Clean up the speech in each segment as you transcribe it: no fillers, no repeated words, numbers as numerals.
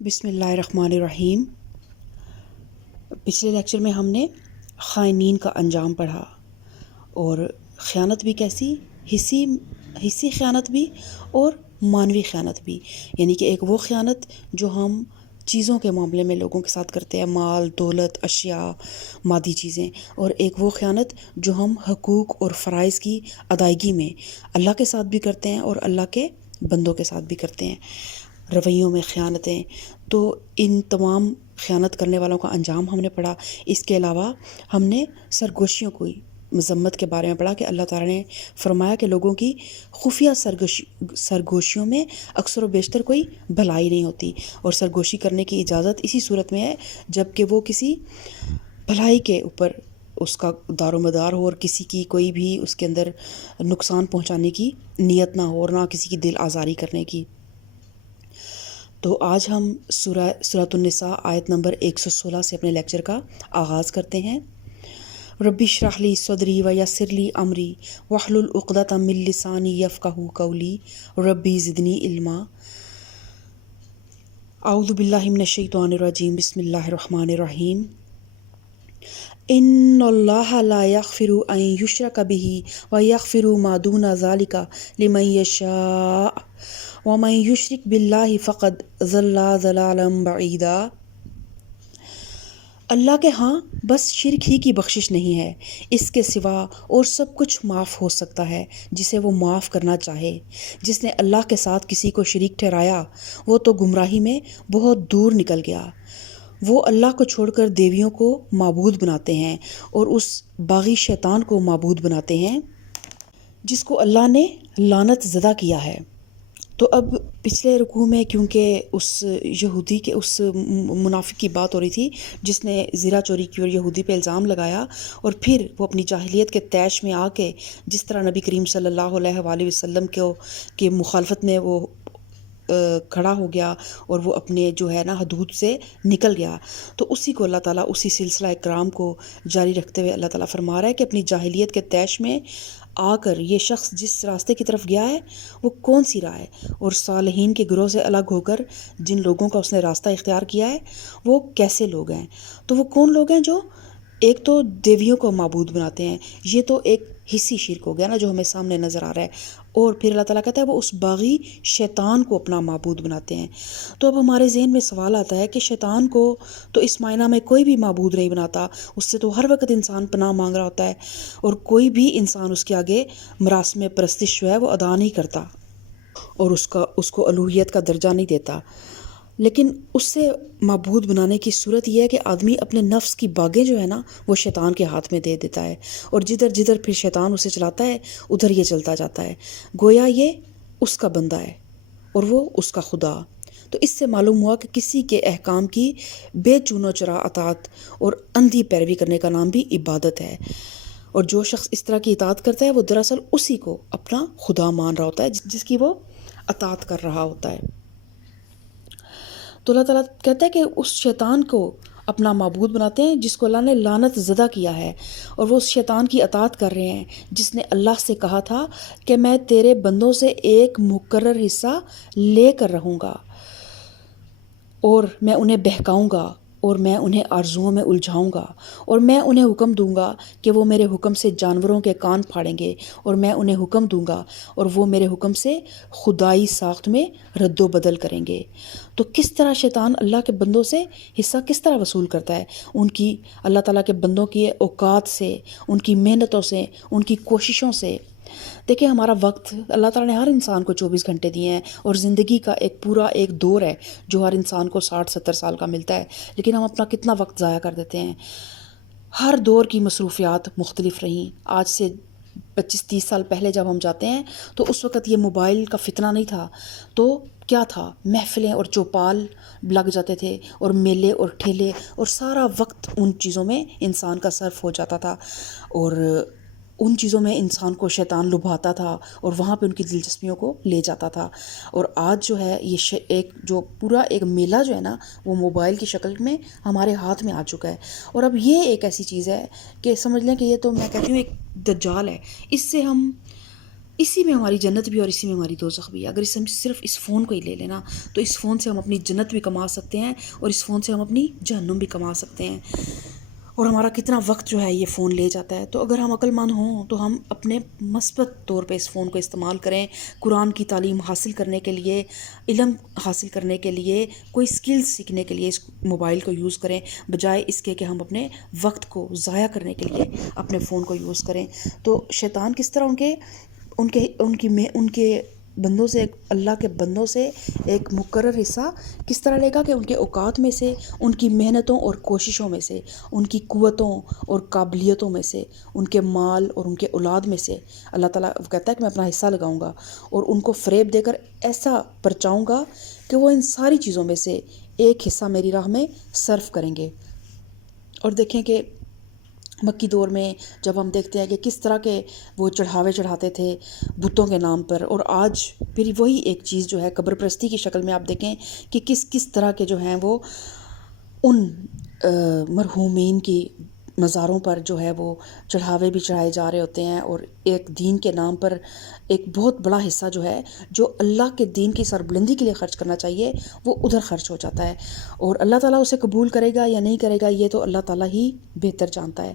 بسم اللہ الرحمن الرحیم۔ پچھلے لیکچر میں ہم نے خائنین کا انجام پڑھا اور خیانت بھی کیسی، حصی خیانت بھی اور معنوی خیانت بھی، یعنی کہ ایک وہ خیانت جو ہم چیزوں کے معاملے میں لوگوں کے ساتھ کرتے ہیں، مال، دولت، اشیاء، مادی چیزیں، اور ایک وہ خیانت جو ہم حقوق اور فرائض کی ادائیگی میں اللہ کے ساتھ بھی کرتے ہیں اور اللہ کے بندوں کے ساتھ بھی کرتے ہیں، رویوں میں خیانتیں۔ تو ان تمام خیانت کرنے والوں کا انجام ہم نے پڑھا۔ اس کے علاوہ ہم نے سرگوشیوں کو مذمت کے بارے میں پڑھا کہ اللہ تعالیٰ نے فرمایا کہ لوگوں کی خفیہ سرگوشیوں میں اکثر و بیشتر کوئی بھلائی نہیں ہوتی، اور سرگوشی کرنے کی اجازت اسی صورت میں ہے جب کہ وہ کسی بھلائی کے اوپر اس کا دار و مدار ہو اور کسی کی کوئی بھی اس کے اندر نقصان پہنچانے کی نیت نہ ہو اور نہ کسی کی دل آزاری کرنے کی۔ تو آج ہم سورۃ النساء آیت نمبر 116 سے اپنے لیکچر کا آغاز کرتے ہیں۔ ربی اشرح لی صدری ویسر لی امری واحلل عقدۃ من لسانی یفقہوا قولی ربی زدنی علما۔ اعوذ باللہ من الشیطان الرجیم، بسم اللہ الرحمن الرحیم۔ ان اللہ لا یغفر ان یشرک بہ ویغفر ما دون ذلک لمن یشاء ومن یشرک باللہ فقد ضل ضلالا بعیدا۔ اللہ کے ہاں بس شرک ہی کی بخشش نہیں ہے، اس کے سوا اور سب کچھ معاف ہو سکتا ہے جسے وہ معاف کرنا چاہے۔ جس نے اللہ کے ساتھ کسی کو شریک ٹھہرایا وہ تو گمراہی میں بہت دور نکل گیا۔ وہ اللہ کو چھوڑ کر دیویوں کو معبود بناتے ہیں اور اس باغی شیطان کو معبود بناتے ہیں جس کو اللہ نے لعنت زدہ کیا ہے۔ تو اب پچھلے رکوع میں کیونکہ اس یہودی کے اس منافق کی بات ہو رہی تھی جس نے زرہ چوری کی اور یہودی پہ الزام لگایا، اور پھر وہ اپنی جاہلیت کے طیش میں آ کے جس طرح نبی کریم صلی اللہ علیہ وآلہ وسلم کے مخالفت میں وہ کھڑا ہو گیا اور وہ اپنے جو ہے نا حدود سے نکل گیا، تو اسی کو اللہ تعالیٰ اسی سلسلہ کرام کو جاری رکھتے ہوئے اللہ تعالیٰ فرما رہا ہے کہ اپنی جاہلیت کے طیش میں آ کر یہ شخص جس راستے کی طرف گیا ہے وہ کون سی راہ ہے، اور صالحین کے گروہ سے الگ ہو کر جن لوگوں کا اس نے راستہ اختیار کیا ہے وہ کیسے لوگ ہیں۔ تو وہ کون لوگ ہیں جو ایک تو دیویوں کو معبود بناتے ہیں، یہ تو ایک حصی شرک ہو گیا نا جو ہمیں سامنے نظر آ رہا ہے، اور پھر اللہ تعالیٰ کہتا ہے وہ اس باغی شیطان کو اپنا معبود بناتے ہیں۔ تو اب ہمارے ذہن میں سوال آتا ہے کہ شیطان کو تو اس معنی میں کوئی بھی معبود نہیں بناتا، اس سے تو ہر وقت انسان پناہ مانگ رہا ہوتا ہے، اور کوئی بھی انسان اس کے آگے مراسم پرستش جو ہے وہ ادا نہیں کرتا اور اس کو الوہیت کا درجہ نہیں دیتا۔ لیکن اس سے معبود بنانے کی صورت یہ ہے کہ آدمی اپنے نفس کی باغیں جو ہے نا وہ شیطان کے ہاتھ میں دے دیتا ہے، اور جدھر جدھر پھر شیطان اسے چلاتا ہے ادھر یہ چلتا جاتا ہے، گویا یہ اس کا بندہ ہے اور وہ اس کا خدا۔ تو اس سے معلوم ہوا کہ کسی کے احکام کی بے چون و چرا اطاعت اور اندھی پیروی کرنے کا نام بھی عبادت ہے، اور جو شخص اس طرح کی اطاعت کرتا ہے وہ دراصل اسی کو اپنا خدا مان رہا ہوتا ہے جس کی وہ اطاعت کر رہا ہوتا ہے۔ تو اللہ تعالیٰ کہتا ہے کہ اس شیطان کو اپنا معبود بناتے ہیں جس کو اللہ نے لعنت زدہ کیا ہے، اور وہ اس شیطان کی اطاعت کر رہے ہیں جس نے اللہ سے کہا تھا کہ میں تیرے بندوں سے ایک مقرر حصہ لے کر رہوں گا اور میں انہیں بہکاؤں گا اور میں انہیں آرزوؤں میں الجھاؤں گا، اور میں انہیں حکم دوں گا کہ وہ میرے حکم سے جانوروں کے کان پھاڑیں گے، اور میں انہیں حکم دوں گا اور وہ میرے حکم سے خدائی ساخت میں رد و بدل کریں گے۔ تو کس طرح شیطان اللہ کے بندوں سے حصہ کس طرح وصول کرتا ہے؟ ان کی اللہ تعالیٰ کے بندوں کی اوقات سے، ان کی محنتوں سے، ان کی کوششوں سے۔ دیکھیں ہمارا وقت اللہ تعالیٰ نے ہر انسان کو 24 گھنٹے دیے ہیں، اور زندگی کا ایک دور ہے جو ہر انسان کو 60-70 سال کا ملتا ہے، لیکن ہم اپنا کتنا وقت ضائع کر دیتے ہیں۔ ہر دور کی مصروفیات مختلف رہیں۔ آج سے 25-30 سال پہلے جب ہم جاتے ہیں تو اس وقت یہ موبائل کا فتنہ نہیں تھا، تو کیا تھا؟ محفلیں اور چوپال لگ جاتے تھے اور میلے اور ٹھیلے، اور سارا وقت ان چیزوں میں انسان کا صرف ہو جاتا تھا، اور ان چیزوں میں انسان کو شیطان لبھاتا تھا اور وہاں پہ ان کی دلچسپیوں کو لے جاتا تھا۔ اور آج جو ہے یہ ایک جو پورا ایک میلہ جو ہے نا وہ موبائل کی شکل میں ہمارے ہاتھ میں آ چکا ہے، اور اب یہ ایک ایسی چیز ہے کہ سمجھ لیں کہ یہ تو میں کہتی ہوں ایک دجال ہے۔ اس سے ہم اسی میں ہماری جنت بھی اور اسی میں ہماری دوزخ بھی ہے۔ اگر ہم صرف اس فون کو ہی لے لینا تو اس فون سے ہم اپنی جنت بھی کما سکتے ہیں اور اس فون سے ہم اپنی جہنم بھی کما سکتے ہیں، اور ہمارا کتنا وقت جو ہے یہ فون لے جاتا ہے۔ تو اگر ہم عقل مند ہوں تو ہم اپنے مثبت طور پہ اس فون کو استعمال کریں، قرآن کی تعلیم حاصل کرنے کے لیے، علم حاصل کرنے کے لیے، کوئی سکل سیکھنے کے لیے اس موبائل کو یوز کریں، بجائے اس کے کہ ہم اپنے وقت کو ضائع کرنے کے لیے اپنے فون کو یوز کریں۔ تو شیطان کس طرح ان کے بندوں سے، اللہ کے بندوں سے ایک مقرر حصہ کس طرح لے گا کہ ان کے اوقات میں سے، ان کی محنتوں اور کوششوں میں سے، ان کی قوتوں اور قابلیتوں میں سے، ان کے مال اور ان کے اولاد میں سے اللہ تعالیٰ کہتا ہے کہ میں اپنا حصہ لگاؤں گا اور ان کو فریب دے کر ایسا پرچاؤں گا کہ وہ ان ساری چیزوں میں سے ایک حصہ میری راہ میں صرف کریں گے۔ اور دیکھیں کہ مکی دور میں جب ہم دیکھتے ہیں کہ کس طرح کے وہ چڑھاوے چڑھاتے تھے بتوں کے نام پر، اور آج پھر وہی ایک چیز جو ہے قبر پرستی کی شکل میں آپ دیکھیں کہ کس طرح کے جو ہیں وہ ان مرحومین کی مزاروں پر جو ہے وہ چڑھاوے بھی چڑھائے جا رہے ہوتے ہیں، اور ایک دین کے نام پر ایک بہت بڑا حصہ جو ہے جو اللہ کے دین کی سربلندی کے لیے خرچ کرنا چاہیے وہ ادھر خرچ ہو جاتا ہے، اور اللہ تعالیٰ اسے قبول کرے گا یا نہیں کرے گا یہ تو اللہ تعالیٰ ہی بہتر جانتا ہے۔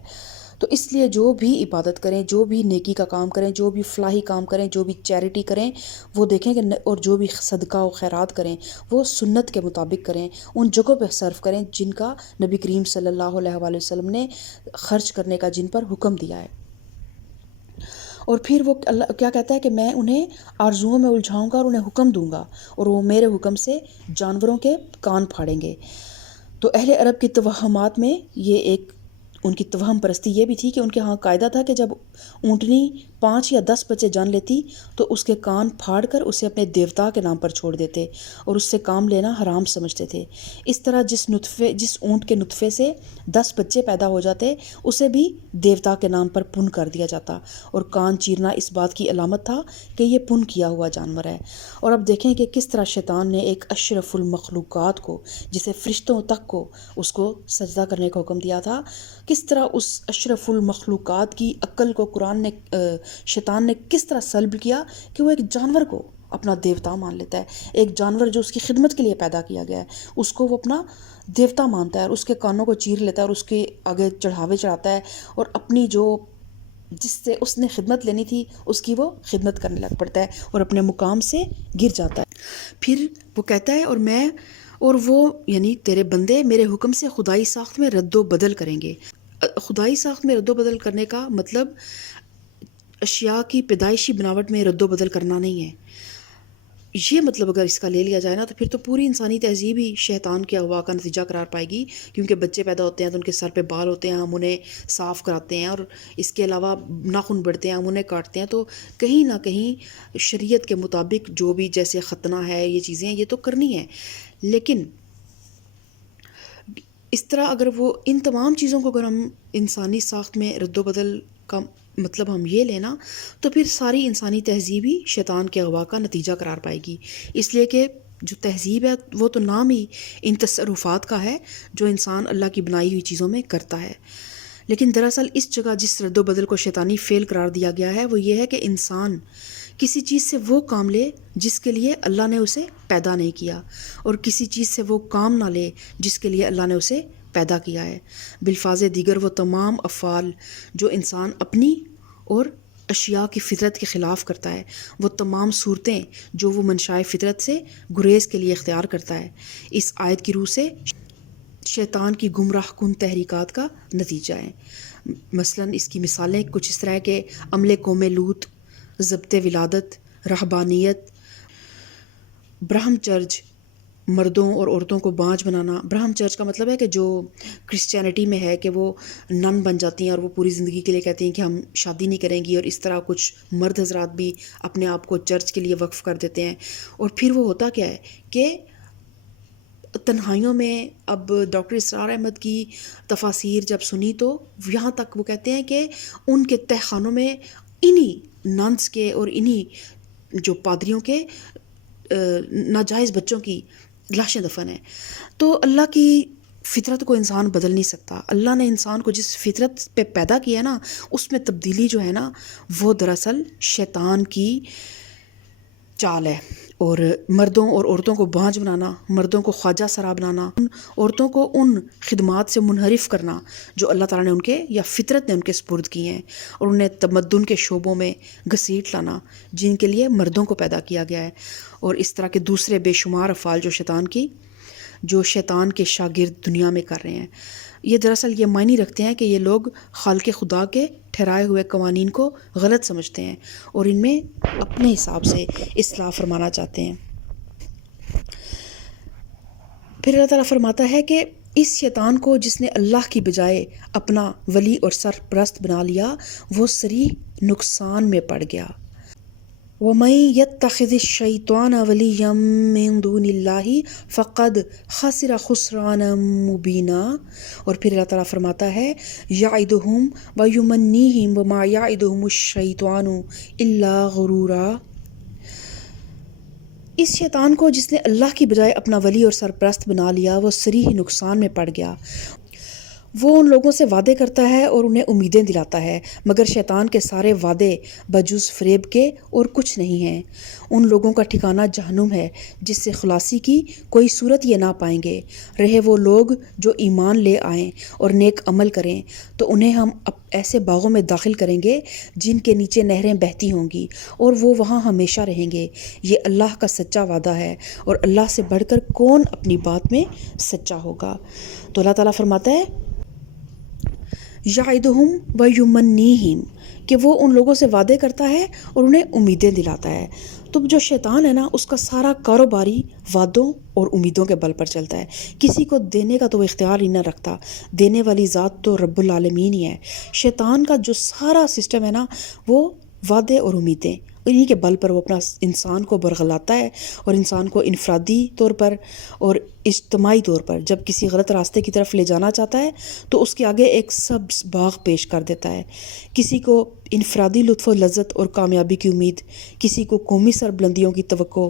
تو اس لیے جو بھی عبادت کریں، جو بھی نیکی کا کام کریں، جو بھی فلاحی کام کریں، جو بھی چیریٹی کریں، وہ دیکھیں کہ اور جو بھی صدقہ و خیرات کریں وہ سنت کے مطابق کریں، ان جگہوں پہ صرف کریں جن کا نبی کریم صلی اللہ علیہ وآلہ وسلم نے خرچ کرنے کا جن پر حکم دیا ہے۔ اور پھر وہ اللہ کیا کہتا ہے کہ میں انہیں آرزوؤں میں الجھاؤں گا اور انہیں حکم دوں گا اور وہ میرے حکم سے جانوروں کے کان پھاڑیں گے۔ تو اہل عرب کی توہمات میں یہ ایک ان کی توہم پرستی یہ بھی تھی کہ ان کے ہاں قاعدہ تھا کہ جب اونٹنی 5 یا 10 بچے جان لیتی تو اس کے کان پھاڑ کر اسے اپنے دیوتا کے نام پر چھوڑ دیتے اور اس سے کام لینا حرام سمجھتے تھے۔ اس طرح جس اونٹ کے نطفے سے 10 بچے پیدا ہو جاتے اسے بھی دیوتا کے نام پر پن کر دیا جاتا، اور کان چیرنا اس بات کی علامت تھا کہ یہ پن کیا ہوا جانور ہے۔ اور اب دیکھیں کہ کس طرح شیطان نے ایک اشرف المخلوقات کو، جسے فرشتوں تک کو اس کو سجدہ کرنے کا حکم دیا تھا، کس طرح اس اشرف المخلوقات کی عقل کو شیطان نے کس طرح سلب کیا کہ وہ ایک جانور کو اپنا دیوتا مان لیتا ہے۔ ایک جانور جو اس کی خدمت کے لیے پیدا کیا گیا ہے اس کو وہ اپنا دیوتا مانتا ہے، اور اس کے کانوں کو چیر لیتا ہے اور اس کے آگے چڑھاوے چڑھاتا ہے، اور اپنی جس سے اس نے خدمت لینی تھی اس کی وہ خدمت کرنے لگ پڑتا ہے اور اپنے مقام سے گر جاتا ہے۔ پھر وہ کہتا ہے اور وہ یعنی تیرے بندے میرے حکم سے خدائی ساخت میں رد و بدل کریں گے۔ خدائی ساخت میں رد و بدل کرنے کا مطلب اشیاء کی پیدائشی بناوٹ میں رد و بدل کرنا نہیں ہے۔ یہ مطلب اگر اس کا لے لیا جائے نا تو پھر تو پوری انسانی تہذیب ہی شیطان کے اغوا کا نتیجہ قرار پائے گی، کیونکہ بچے پیدا ہوتے ہیں تو ان کے سر پہ بال ہوتے ہیں، ہم انہیں صاف کراتے ہیں، اور اس کے علاوہ ناخن بڑھتے ہیں، ہم انہیں کاٹتے ہیں، تو کہیں نہ کہیں شریعت کے مطابق جو بھی جیسے ختنہ ہے یہ چیزیں یہ تو کرنی ہے، لیکن اس طرح اگر وہ ان تمام چیزوں کو اگر ہم انسانی ساخت میں رد و بدل کا مطلب ہم یہ لینا تو پھر ساری انسانی تہذیب ہی شیطان کے اغوا کا نتیجہ قرار پائے گی، اس لیے کہ جو تہذیب ہے وہ تو نام ہی ان تصرفات کا ہے جو انسان اللہ کی بنائی ہوئی چیزوں میں کرتا ہے۔ لیکن دراصل اس جگہ جس رد و بدل کو شیطانی فعل قرار دیا گیا ہے وہ یہ ہے کہ انسان کسی چیز سے وہ کام لے جس کے لیے اللہ نے اسے پیدا نہیں کیا، اور کسی چیز سے وہ کام نہ لے جس کے لیے اللہ نے اسے پیدا کیا ہے۔ بالفاظ دیگر وہ تمام افعال جو انسان اپنی اور اشیاء کی فطرت کے خلاف کرتا ہے، وہ تمام صورتیں جو وہ منشائے فطرت سے گریز کے لیے اختیار کرتا ہے، اس آیت کی روح سے شیطان کی گمراہ کن تحریکات کا نتیجہ ہے۔ مثلا اس کی مثالیں کچھ اس طرح کے عمل قوم لوط، ضبط ولادت، رہبانیت، برہم چرچ، مردوں اور عورتوں کو بانجھ بنانا۔ برہم چرچ کا مطلب ہے کہ جو کرسچینٹی میں ہے کہ وہ نن بن جاتی ہیں اور وہ پوری زندگی کے لیے کہتی ہیں کہ ہم شادی نہیں کریں گی، اور اس طرح کچھ مرد حضرات بھی اپنے آپ کو چرچ کے لیے وقف کر دیتے ہیں۔ اور پھر وہ ہوتا کیا ہے کہ تنہائیوں میں اب ڈاکٹر اسرار احمد کی تفاسیر جب سنی تو یہاں تک وہ کہتے ہیں کہ ان کے تہ خانوں میں انہی ننس کے اور انہی جو پادریوں کے ناجائز بچوں کی لاشیں دفن ہیں۔ تو اللہ کی فطرت کو انسان بدل نہیں سکتا. اللہ نے انسان کو جس فطرت پہ پیدا کیا ہے نا، اس میں تبدیلی جو ہے نا، وہ دراصل شیطان کی چال ہے. اور مردوں اور عورتوں کو بانجھ بنانا، مردوں کو خواجہ سرا بنانا، ان عورتوں کو ان خدمات سے منحرف کرنا جو اللہ تعالیٰ نے ان کے یا فطرت نے ان کے سپرد کی ہیں، اور انہیں تمدن کے شعبوں میں گھسیٹ لانا جن کے لیے مردوں کو پیدا کیا گیا ہے. اور اس طرح کے دوسرے بے شمار افعال جو شیطان کے شاگرد دنیا میں کر رہے ہیں، یہ دراصل یہ معنی رکھتے ہیں کہ یہ لوگ خالق خدا کے ٹھہرائے ہوئے قوانین کو غلط سمجھتے ہیں اور ان میں اپنے حساب سے اصلاح فرمانا چاہتے ہیں. پھر اللہ تعالیٰ فرماتا ہے کہ اس شیطان کو جس نے اللہ کی بجائے اپنا ولی اور سرپرست بنا لیا، وہ صریح نقصان میں پڑ گیا. وَمَن يَتَّخِذِ الشَّيْطَانَ وَلِيًّا مِّن دُونِ اللَّهِ فَقَدْ خَسِرَ خُسْرَانًا مُّبِينًا. اور پھر اللہ تعالیٰ فرماتا ہے يَعِدُهُمْ وَيُمَنِّيهِمْ وَمَا يَعِدُهُمُ الشَّيْطَانُ إِلَّا غُرُورًا. اس شیطان کو جس نے اللہ کی بجائے اپنا ولی اور سرپرست بنا لیا، وہ صریح نقصان میں پڑ گیا. وہ ان لوگوں سے وعدے کرتا ہے اور انہیں امیدیں دلاتا ہے، مگر شیطان کے سارے وعدے بجز فریب کے اور کچھ نہیں ہیں. ان لوگوں کا ٹھکانہ جہنم ہے جس سے خلاصی کی کوئی صورت یہ نہ پائیں گے. رہے وہ لوگ جو ایمان لے آئیں اور نیک عمل کریں تو انہیں ہم ایسے باغوں میں داخل کریں گے جن کے نیچے نہریں بہتی ہوں گی، اور وہ وہاں ہمیشہ رہیں گے. یہ اللہ کا سچا وعدہ ہے، اور اللہ سے بڑھ کر کون اپنی بات میں سچا ہوگا. تو اللہ تعالیٰ فرماتا ہے یعدہم ویمنیہم، کہ وہ ان لوگوں سے وعدے کرتا ہے اور انہیں امیدیں دلاتا ہے. تو جو شیطان ہے نا، اس کا سارا کاروباری وعدوں اور امیدوں کے بل پر چلتا ہے. کسی کو دینے کا تو وہ اختیار ہی نہ رکھتا. دینے والی ذات تو رب العالمین ہی ہے. شیطان کا جو سارا سسٹم ہے نا، وہ وعدے اور امیدیں، انہی کے بل پر وہ اپنا انسان کو برگلاتا ہے، اور انسان کو انفرادی طور پر اور اجتماعی طور پر جب کسی غلط راستے کی طرف لے جانا چاہتا ہے تو اس کے آگے ایک سبز باغ پیش کر دیتا ہے. کسی کو انفرادی لطف و لذت اور کامیابی کی امید، کسی کو قومی سربلندیوں کی توقع،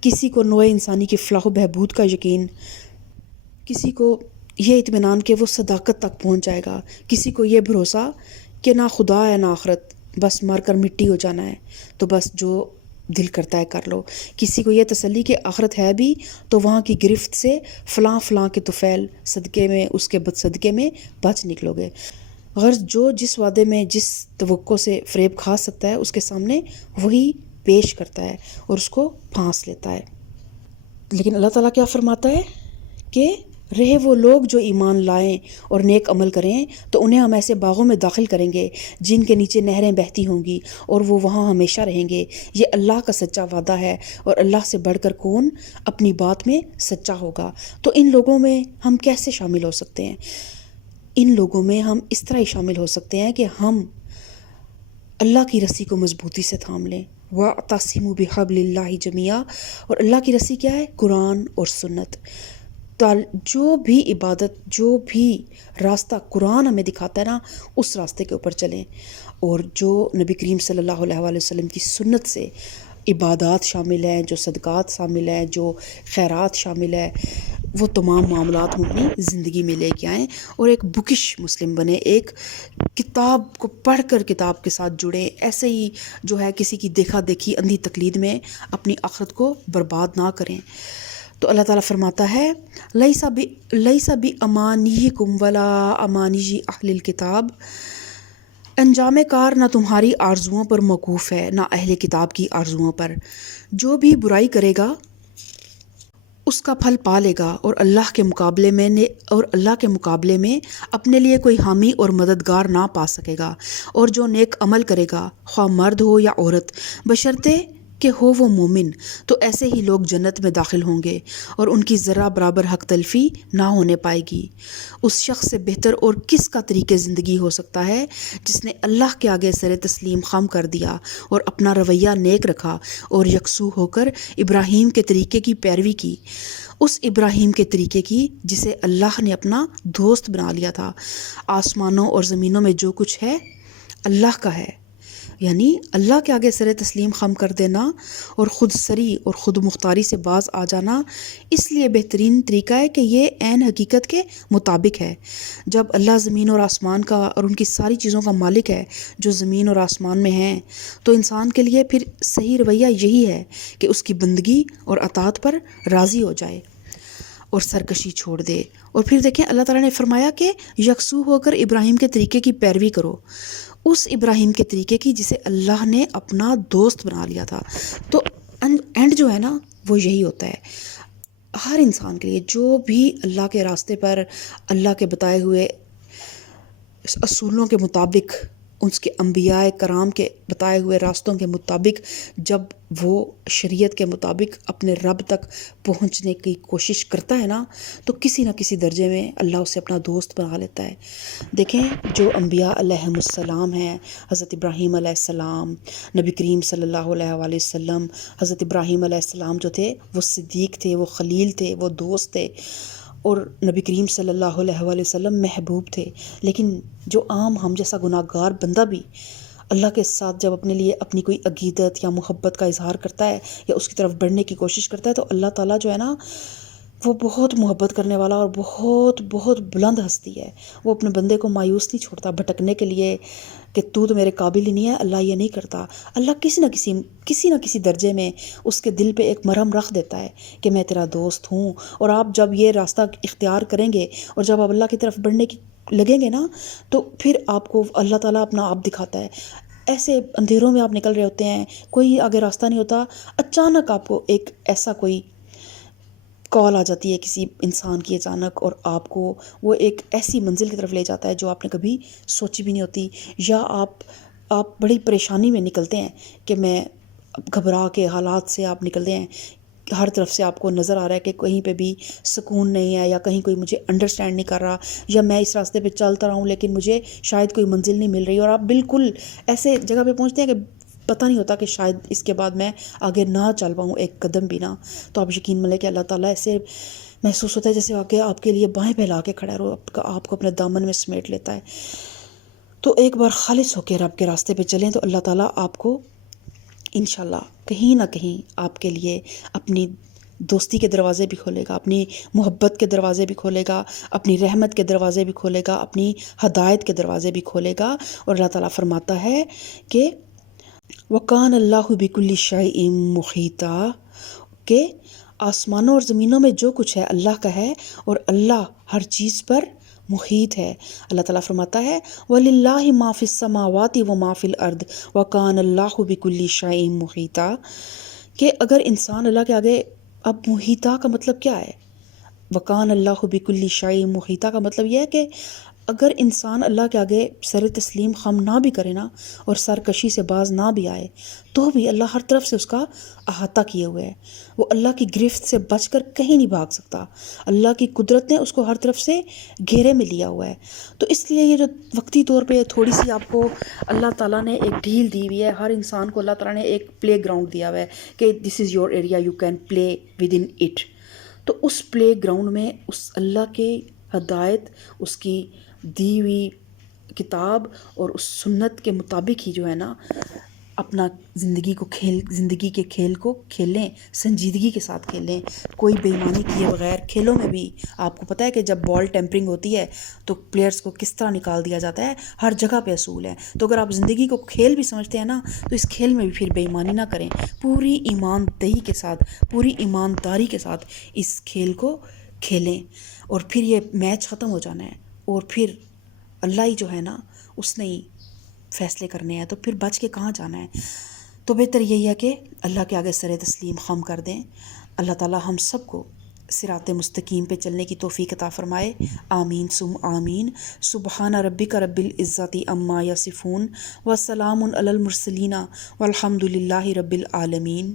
کسی کو نوع انسانی کی فلاح و بہبود کا یقین، کسی کو یہ اطمینان کہ وہ صداقت تک پہنچ جائے گا، کسی کو یہ بھروسہ کہ نہ خدا ہے نہ آخرت، بس مر کر مٹی ہو جانا ہے، تو بس جو دل کرتا ہے کر لو. کسی کو یہ تسلی کہ آخرت ہے بھی تو وہاں کی گرفت سے فلاں فلاں کے طفیل صدقے میں، اس کے بد صدقے میں بچ نکلو گے. غرض جو جس وعدے میں جس توقع سے فریب کھا سکتا ہے اس کے سامنے وہی پیش کرتا ہے اور اس کو پھانس لیتا ہے. لیکن اللہ تعالیٰ کیا فرماتا ہے کہ رہے وہ لوگ جو ایمان لائیں اور نیک عمل کریں تو انہیں ہم ایسے باغوں میں داخل کریں گے جن کے نیچے نہریں بہتی ہوں گی، اور وہ وہاں ہمیشہ رہیں گے. یہ اللہ کا سچا وعدہ ہے، اور اللہ سے بڑھ کر کون اپنی بات میں سچا ہوگا. تو ان لوگوں میں ہم کیسے شامل ہو سکتے ہیں؟ ان لوگوں میں ہم اس طرح ہی شامل ہو سکتے ہیں کہ ہم اللہ کی رسی کو مضبوطی سے تھام لیں. وَاعْتَصِمُوا بِحَبْلِ اللَّهِ جَمِيعًا. اور اللہ کی رسی کیا ہے؟ قرآن اور سنت. جو بھی عبادت، جو بھی راستہ قرآن ہمیں دکھاتا ہے نا، اس راستے کے اوپر چلیں. اور جو نبی کریم صلی اللہ علیہ وآلہ وسلم کی سنت سے عبادات شامل ہیں، جو صدقات شامل ہیں، جو خیرات شامل ہے، وہ تمام معاملات ہم اپنی زندگی میں لے کے آئیں اور ایک بکش مسلم بنے. ایک کتاب کو پڑھ کر کتاب کے ساتھ جڑیں. ایسے ہی جو ہے کسی کی دیکھا دیکھی اندھی تقلید میں اپنی آخرت کو برباد نہ کریں. تو اللہ تعالیٰ فرماتا ہے لیس بِأَمَانِیِّکُمْ وَلَا أَمَانِیِّ أَہْلِ الْکِتَابِ. انجام کار نہ تمہاری آرزوؤں پر موقوف ہے، نہ اہل کتاب کی آرزوؤں پر. جو بھی برائی کرے گا اس کا پھل پا لے گا، اور اللہ کے مقابلے میں اپنے لیے کوئی حامی اور مددگار نہ پا سکے گا. اور جو نیک عمل کرے گا، خواہ مرد ہو یا عورت، بشرطے کہ ہو وہ مومن، تو ایسے ہی لوگ جنت میں داخل ہوں گے اور ان کی ذرہ برابر حق تلفی نہ ہونے پائے گی. اس شخص سے بہتر اور کس کا طریقے زندگی ہو سکتا ہے جس نے اللہ کے آگے سر تسلیم خم کر دیا اور اپنا رویہ نیک رکھا اور یکسو ہو کر ابراہیم کے طریقے کی پیروی کی. اس ابراہیم کے طریقے کی جسے اللہ نے اپنا دوست بنا لیا تھا. آسمانوں اور زمینوں میں جو کچھ ہے اللہ کا ہے. یعنی اللہ کے آگے سر تسلیم خم کر دینا اور خود سری اور خود مختاری سے باز آ جانا اس لیے بہترین طریقہ ہے کہ یہ عین حقیقت کے مطابق ہے۔ جب اللہ زمین اور آسمان کا اور ان کی ساری چیزوں کا مالک ہے جو زمین اور آسمان میں ہیں، تو انسان کے لیے پھر صحیح رویہ یہی ہے کہ اس کی بندگی اور اطاعت پر راضی ہو جائے اور سرکشی چھوڑ دے۔ اور پھر دیکھیں اللہ تعالیٰ نے فرمایا کہ یکسو ہو کر ابراہیم کے طریقے کی پیروی کرو، اس ابراہیم کے طریقے کی جسے اللہ نے اپنا دوست بنا لیا تھا۔ تو اینڈ جو ہے نا وہ یہی ہوتا ہے ہر انسان کے لیے، جو بھی اللہ کے راستے پر اللہ کے بتائے ہوئے اصولوں کے مطابق، اس کے انبیاء کرام کے بتائے ہوئے راستوں کے مطابق جب وہ شریعت کے مطابق اپنے رب تک پہنچنے کی کوشش کرتا ہے نا، تو کسی نہ کسی درجے میں اللہ اسے اپنا دوست بنا لیتا ہے۔ دیکھیں جو انبیاء علیہم السلام ہیں، حضرت ابراہیم علیہ السلام، نبی کریم صلی اللہ علیہ وآلہ وسلم، حضرت ابراہیم علیہ السلام جو تھے وہ صدیق تھے، وہ خلیل تھے، وہ دوست تھے، اور نبی کریم صلی اللہ علیہ وآلہ وسلم محبوب تھے۔ لیکن جو عام ہم جیسا گناہ گار بندہ بھی اللہ کے ساتھ جب اپنے لیے اپنی کوئی عقیدت یا محبت کا اظہار کرتا ہے یا اس کی طرف بڑھنے کی کوشش کرتا ہے، تو اللہ تعالیٰ جو ہے نا وہ بہت محبت کرنے والا اور بہت بہت بلند ہستی ہے۔ وہ اپنے بندے کو مایوس نہیں چھوڑتا بھٹکنے کے لیے کہ تو میرے قابل ہی نہیں ہے۔ اللہ یہ نہیں کرتا، اللہ کسی نہ کسی درجے میں اس کے دل پہ ایک مرہم رکھ دیتا ہے کہ میں تیرا دوست ہوں، اور آپ جب یہ راستہ اختیار کریں گے اور جب آپ اللہ کی طرف بڑھنے کی لگیں گے نا، تو پھر آپ کو اللہ تعالیٰ اپنا آپ دکھاتا ہے۔ ایسے اندھیروں میں آپ نکل رہے ہوتے ہیں، کوئی آگے راستہ نہیں ہوتا، اچانک آپ کو ایک ایسا کوئی کال آ جاتی ہے کسی انسان کی اچانک، اور آپ کو وہ ایک ایسی منزل کی طرف لے جاتا ہے جو آپ نے کبھی سوچی بھی نہیں ہوتی، یا آپ بڑی پریشانی میں نکلتے ہیں کہ میں گھبرا کے حالات سے آپ نکلتے ہیں، ہر طرف سے آپ کو نظر آ رہا ہے کہ کہیں پہ بھی سکون نہیں ہے، یا کہیں کوئی مجھے انڈرسٹینڈ نہیں کر رہا، یا میں اس راستے پہ چلتا رہا ہوں لیکن مجھے شاید کوئی منزل نہیں مل رہی، اور آپ بالکل ایسے جگہ پہ پہنچتے ہیں کہ پتہ نہیں ہوتا کہ شاید اس کے بعد میں آگے نہ چل پاؤں ایک قدم بھی نہ۔ تو آپ یقین ملے کہ اللہ تعالیٰ ایسے محسوس ہوتا ہے جیسے آگے آپ کے لیے بائیں پھیلا کے کھڑا ہے اور آپ کو اپنے دامن میں سمیٹ لیتا ہے۔ تو ایک بار خالص ہو کے رب کے راستے پہ چلیں تو اللہ تعالیٰ آپ کو انشاءاللہ کہیں نہ کہیں آپ کے لیے اپنی دوستی کے دروازے بھی کھولے گا، اپنی محبت کے دروازے بھی کھولے گا، اپنی رحمت کے دروازے بھی کھولے گا، اپنی ہدایت کے دروازے بھی کھولے گا۔ اور اللہ تعالیٰ فرماتا ہے کہ وَقَانَ اللَّهُ بِكُلِّ شَيْءٍ مُحِيطًا، کہ آسمانوں اور زمینوں میں جو کچھ ہے اللہ کا ہے، اور اللہ ہر چیز پر محیط ہے۔ اللہ تعالیٰ فرماتا ہے وَلِلَّهِ مَا فِي السَّمَاوَاتِ وَمَا فِي الْأَرْضِ وَقَانَ اللَّهُ بِكُلِّ شَيْءٍ مُحِيطًا، کہ اگر انسان اللہ کے آگے، اب محیطہ کا مطلب کیا ہے؟ وَقَانَ اللَّهُ بِكُلِّ شَيْءٍ مُحِيطًا کا مطلب یہ ہے کہ اگر انسان اللہ کے آگے سر تسلیم خم نہ بھی کرے نا، اور سرکشی سے باز نہ بھی آئے، تو بھی اللہ ہر طرف سے اس کا احاطہ کیے ہوئے ہے۔ وہ اللہ کی گرفت سے بچ کر کہیں نہیں بھاگ سکتا، اللہ کی قدرت نے اس کو ہر طرف سے گھیرے میں لیا ہوا ہے۔ تو اس لیے یہ جو وقتی طور پہ تھوڑی سی آپ کو اللہ تعالیٰ نے ایک ڈھیل دی ہوئی ہے، ہر انسان کو اللہ تعالیٰ نے ایک پلے گراؤنڈ دیا ہوا ہے کہ this is your area, you can play with in it. تو اس پلے گراؤنڈ میں اس اللہ کی ہدایت، اس کی دی ہوئی کتاب اور اس سنت کے مطابق ہی جو ہے نا اپنا زندگی کے کھیل کو کھیلیں، سنجیدگی کے ساتھ کھیلیں، کوئی بے ایمانی کیے بغیر۔ کھیلوں میں بھی آپ کو پتہ ہے کہ جب بال ٹیمپرنگ ہوتی ہے تو پلیئرز کو کس طرح نکال دیا جاتا ہے، ہر جگہ پہ اصول ہے۔ تو اگر آپ زندگی کو کھیل بھی سمجھتے ہیں نا، تو اس کھیل میں بھی پھر بے ایمانی نہ کریں، پوری ایماندہی کے ساتھ، پوری ایمانداری کے ساتھ اس کھیل کو کھیلیں، اور پھر یہ میچ ختم ہو جانا ہے، اور پھر اللہ ہی جو ہے نا اس نے ہی فیصلے کرنے ہیں، تو پھر بچ کے کہاں جانا ہے۔ تو بہتر یہی ہے کہ اللہ کے آگے سر تسلیم خم کر دیں۔ اللہ تعالیٰ ہم سب کو صراط مستقیم پہ چلنے کی توفیق عطا فرمائے، آمین ثم آمین۔ سبحان ربک رب العزت عما یصفون وسلام علی المرسلین والحمد للہ رب العالمین۔